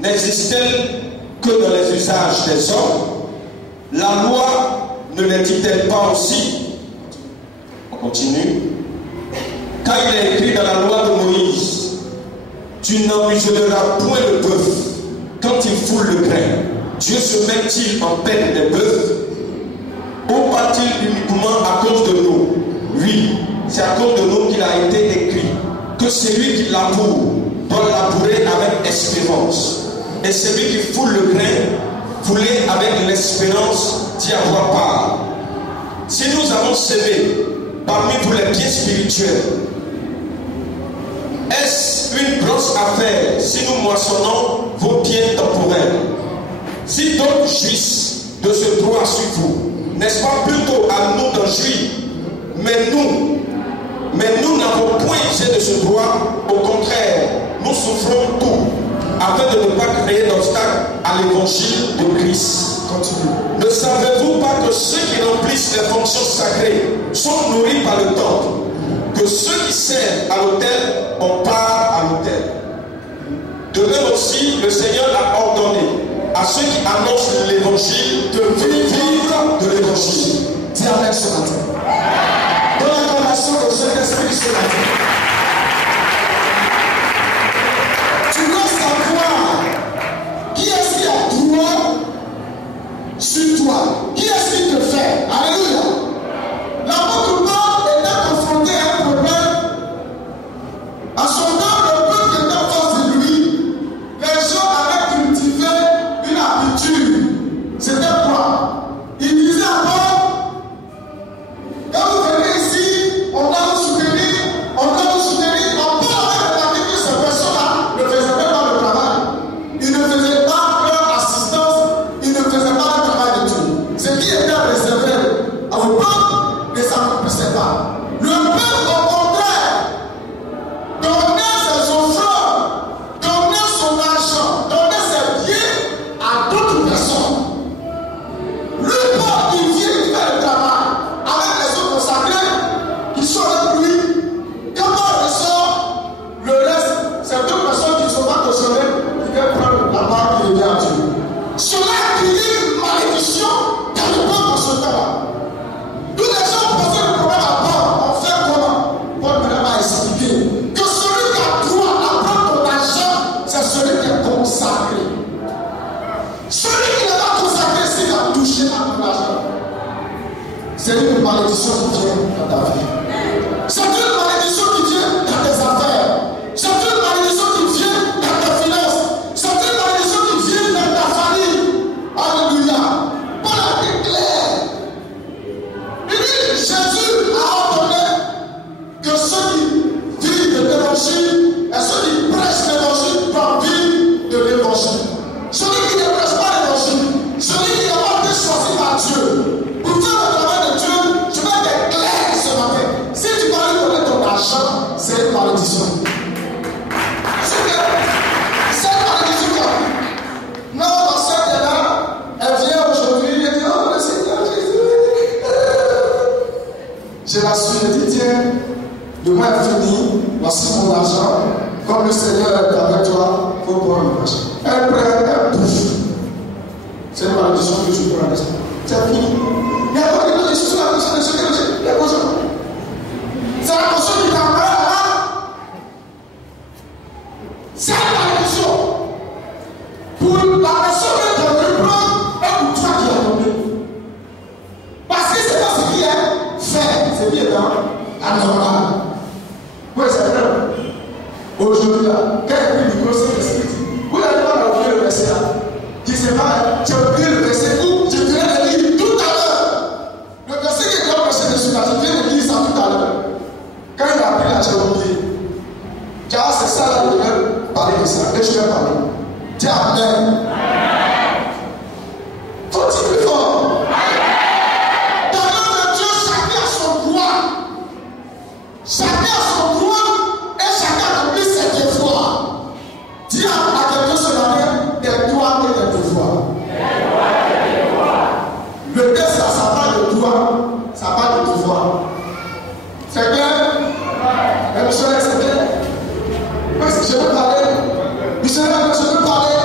n'existe-t-elle que dans les usages des hommes? La loi ne les dit-elle pas aussi? On continue. Car il est écrit dans la loi de Moïse, tu n'emmuselleras point le bœuf quand il foule le grain. Dieu se met-il en peine des bœufs? Ou pas-il uniquement à cause de nous? Oui, c'est à cause de nous qu'il a été écrit que celui qui laboure doit labourer avec espérance. Et celui qui foule le grain, fouler avec l'espérance d'y avoir part. Si nous avons semé parmi vous les biens spirituels, est-ce une grosse affaire si nous moissonnons vos biens temporels? Si d'autres jouissent de ce droit sur vous, n'est-ce pas plutôt à nous d'en jouir? Mais nous n'avons point usé de ce droit. Au contraire, nous souffrons tout afin de ne pas créer d'obstacle à l'évangile de Christ. Continue. Ne savez-vous pas que ceux qui remplissent les fonctions sacrées sont nourris par le temple, que ceux qui servent à l'autel ont part à l'autel? De même aussi, le Seigneur a ordonné à ceux qui annoncent l'évangile de vivre de l'évangile. Dis avec ce matin. Dans l'acclamation de Saint-Esprit ce matin. Tu dois savoir qui est-ce qui a droit sur toi. Qui est-ce qui te fait? Alléluia. L'apôtre Paul était confronté à un problème. À son temps, le peuple était en face de lui. Les gens avaient cultivé une habitude. C'était quoi? Il disait à Paul, quand vous venez ici, on doit vous soutenir, on doit vous soutenir. On peut remarquer que ces personnes-là ne faisaient pas le travail. Ils ne faisaient pas leur assistance, ils ne faisaient pas le travail de Dieu. Ce qui était réservé au peuple ne s'accomplissait pas. Le peuple, au contraire, donnait ses offrandes, donnait son argent, donnait ses biens à d'autres personnes. Le peuple, il vient faire le travail avec les autres consacrés qui sont avec lui. Quand on ressort, le reste, c'est deux personnes qui ne sont pas concernées qui viennent prendre la part qui revient à Dieu. Cela a créé une malédiction dans le peuple en ce temps-là. Tous les gens posaient le problème à Paul. On fait comment? Paul ne l'a pas expliqué. Que celui qui a droit à prendre ton argent, c'est celui qui est consacré. Celui qui n'est pas consacré, s'il a touché à ton argent, c'est une malédiction qui vient dans ta vie. C'est une malédiction qui vient dans tes affaires. C'est une malédiction qui vient dans tes finances. C'est une malédiction qui vient dans ta famille. Alléluia. Paul a été clair. Il dit, Jésus a ordonné que ceux qui vivent de l'évangile et ceux qui prêchent l'évangile doivent vivre de l'évangile. Celui qui ne prêche pas l'évangile, celui qui n'a pas été choisi par Dieu, pour faire le travail de Dieu, je vais être clair ce matin. Si tu vas lui donner ton argent, c'est une malédiction. C'est une malédiction. Non, ma soeur est là, elle vient aujourd'hui, elle dit, oh, le Seigneur Jésus. Je la suis, elle dit, tiens, le mois est fini, voici mon argent. Comme le Seigneur est avec toi, il faut prendre l'argent. Elle prend, elle bouffe. C'est une malédiction que tu prends. C'est fini. Il y a pas de malédiction sur la personne de ce que il y a quoi ça? C'est la personne qui t'a parlé là. C'est une malédiction. Pour la personne qui t'a donné prendre et pour toi qui as donné. Parce que c'est pas ce qui est fait, c'est qui est dans anormal. Oui, c'est vrai. Aujourd'hui, là, quand il prie du gros Saint-Esprit, vous n'avez pas oublié le verset là. Qui sait pas, tu as oublié le verset où je viens de lire tout à l'heure. Le verset qui est comme verset dessus là, je viens de lire ça tout à l'heure. Quand il a pris là, tu as oublié. Car c'est ça là, je vais parler de ça. Et je vais parler. Dis Amen. Continue fort. Dans le nom de Dieu, chacun a son droit. Chacun a son droit. Et chacun accomplit ses devoirs. Dis à quelqu'un ce matin, des droits et des devoirs. Le texte là, ça parle de droit, ça parle de devoir. C'est clair? Monsieur, c'est clair? Je veux parler. Monsieur, je veux parler.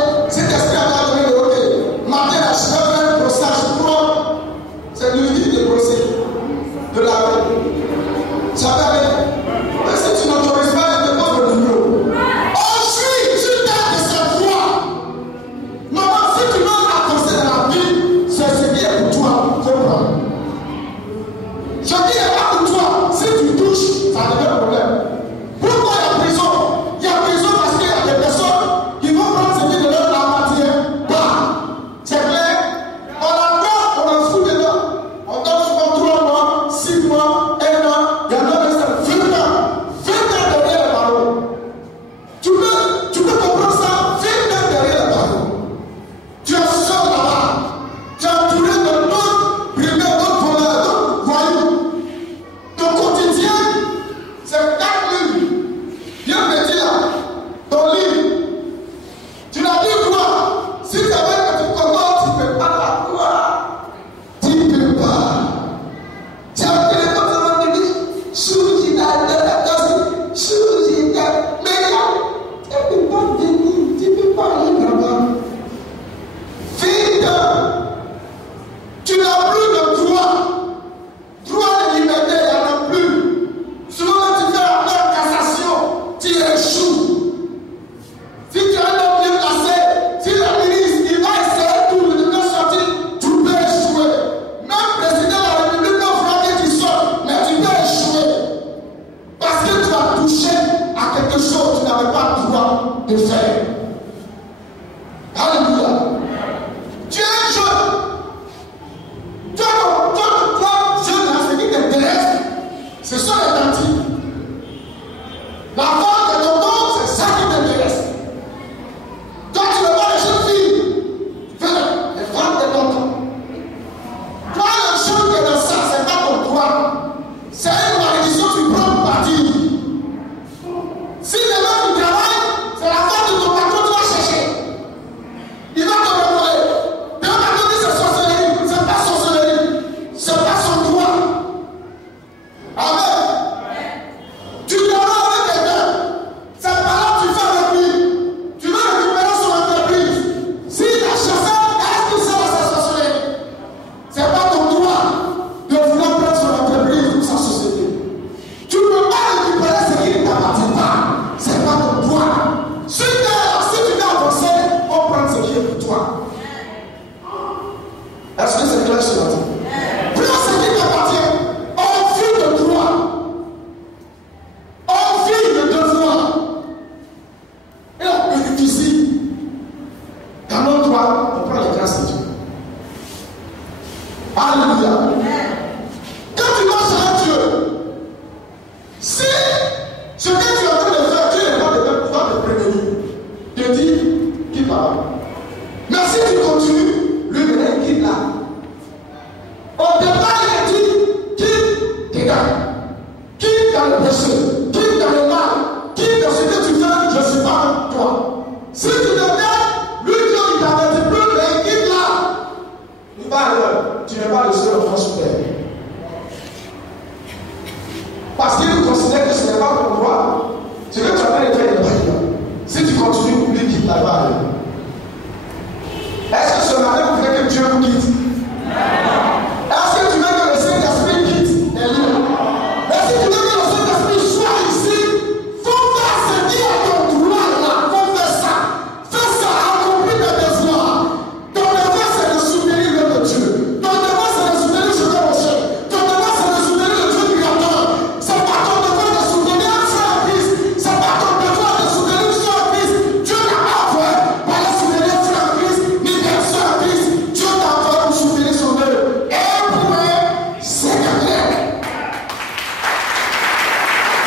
te dit, quitte là-bas. Mais si tu continues, lui, il quitte là. Au départ, il dit, quitte tes gars. Quitte dans le péché, quitte dans le mal, quitte dans ce que tu fais, je ne suis pas avec toi. Si tu te gardes, lui, il t'avertit plus, mais quitte là. Il va alors, tu n'es pas le seul enfant sur terre. Parce qu'il considère que ce n'est pas pour toi. Ce que tu as fait, il n'est pas là. Si tu continues, oublie qu'il t'a pas. Est-ce que ce matin, vous voulez que Dieu vous quitte? Est-ce que tu veux que le Saint-Esprit quitte? Mais si tu veux que le Saint-Esprit soit ici, il faut faire ce qui est ton droit là. Il faut faire ça. Fais ça, accomplis tes besoins. Ton devoir, c'est de soutenir le Dieu. Ton devoir, c'est de soutenir ce que l'on sait. Ton devoir, c'est de soutenir le Dieu du Créateur. C'est pas ton devoir de soutenir un frère en Christ. C'est pas ton devoir de soutenir une soeur en Christ. Dieu n'a pas fait pour aller soutenir un frère en Christ, ni une soeur en Christ. Dieu t'a fait pour soutenir son œuvre. Et pour eux, c'est clair.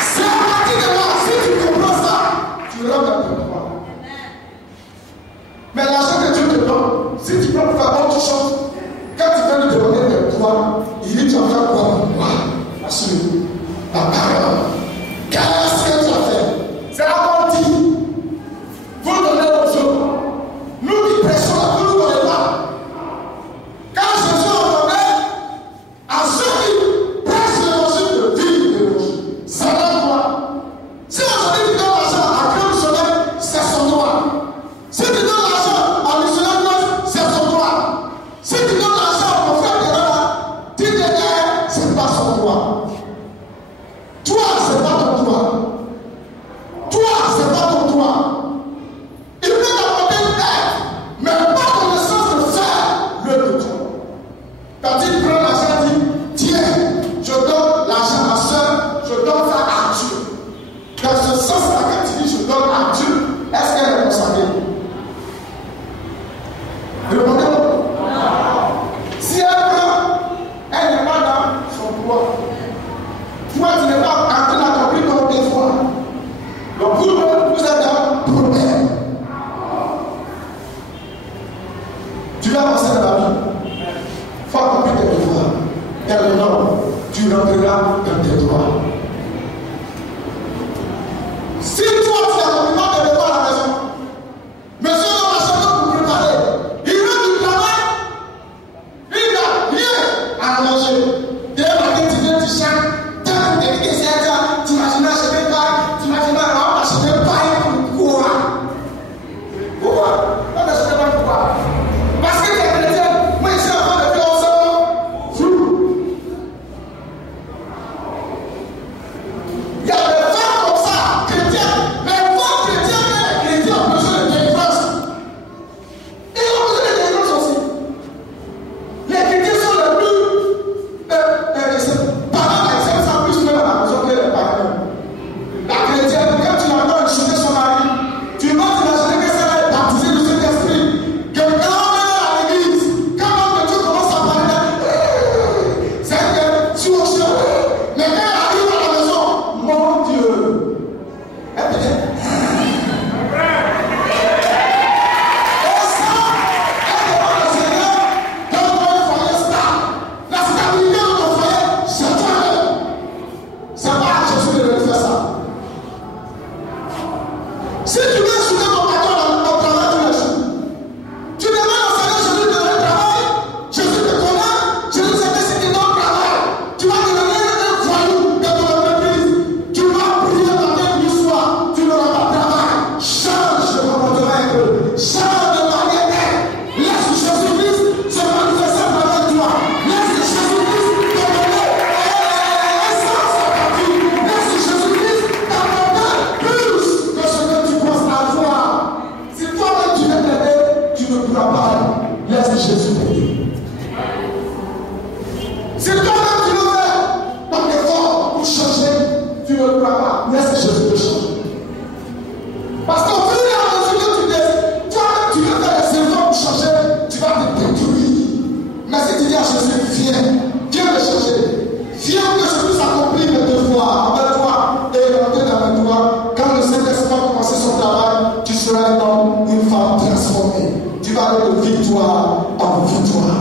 C'est à partir de là, si tu comprends ça, tu rentres dans ton droit. Mais l'argent que Dieu te donne, si tu peux faire autre chose, quand tu viens lui demander tes droits, il dit tu vas faire quoi pour moi? Parce que ta parole, qu'est-ce que tu as fait? C'est encore dit. Vous donnez aux autres. Nous qui prêchons, vous ne donnez pas. Quand Jésus ordonnait à ceux qui prêchent l'évangile de vie, c'est leur droit. Si aujourd'hui tu donnes l'argent à Dieu missionnaire, c'est son droit. Si tu donnes l'argent à missionnaire, c'est son droit. Si tu donnes l'argent à mon frère de là, tu te dis, c'est pas son droit. Toi, c'est pas ton droit. Toi, c'est pas ton droit. Il peut t'apporter une aide, mais pas connaissance de faire le besoin. Quand il prend l'argent, il dit, tiens, je donne l'argent à soeur, je donne ça à Dieu. Dans ce sens-là, quand tu dis je donne à Dieu, est-ce qu'elle est consacrée? Répondez-moi. Si elle prend, elle n'est pas dans son droit. Toi, tu n'es pas en train d'accomplir ton devoir. Donc, vous êtes dans le problème. Tu vas avancer dans la vie. Il faut accomplir tes devoirs. Et maintenant, tu rentreras dans tes droits. Si toi, tu n'accomplis pas tes devoirs à la maison, monsieur dans la chambre pour préparer, il veut du travail, il n'a rien à manger. Il est marqué, tu viens, tu chantes, tu as dédié ça, tu imagines acheter pas, tu imagines acheter pas pour quoi? Pourquoi? On n'achète pas pourquoi? Parce que les chrétiens, moi je suis en train de faire ensemble, flou. Il y a des femmes comme ça, chrétiens, les femmes chrétiennes et les chrétiens ont besoin de délivrance. Ils ont besoin de délivrance aussi. Les chrétiens sont les plus, parents d'exemple, ça plus même à la maison que les parents. La chrétienne, quand tu la vois chez son mari, tu vas t'imaginer que ça va être baptisé du Saint-Esprit. Que quand on est à l'église, quand Dieu commence à parler, c'est que tu es cher. Mais quand elle arrive à la maison, mon Dieu, elle peut dire, et ça, elle demande au Seigneur, donne-moi un foyer stable. La stabilité de ton foyer, c'est toi-même. C'est pas à Jésus de le faire ça. Si tu veux soulever ton patron au travail tous les jours, tu demandes au Seigneur Jésus de donner le travail, Jésus te connaît, Jésus sait que si tu donnes le travail, tu vas devenir un voyou de ton entreprise, tu vas prier matin et soir, tu n'auras pas de travail. Change de comportement un peu, change de manière d'être. Laisse Jésus-Christ se manifester à travers toi. Laisse Jésus-Christ te donner un sens à ta vie. Laisse Jésus-Christ t'apporter plus que ce que tu penses avoir. Si toi-même tu veux t'aider, tu ne pourras pas. Laisse Jésus t'aider. Si toi-même tu veux faire ton effort pour changer, tu ne pourras pas. Laisse Jésus te changer. Parce qu'au fur et à mesure que tu dis, toi-même tu veux faire des efforts pour changer, tu vas te détruire. Mais si tu dis à Jésus, viens me changer. Viens que je puisse accomplir mes devoirs avec toi et rentrer dans mes devoirs. Quand le Saint-Esprit va commencer son travail, tu seras un homme va aller de victoire en victoire.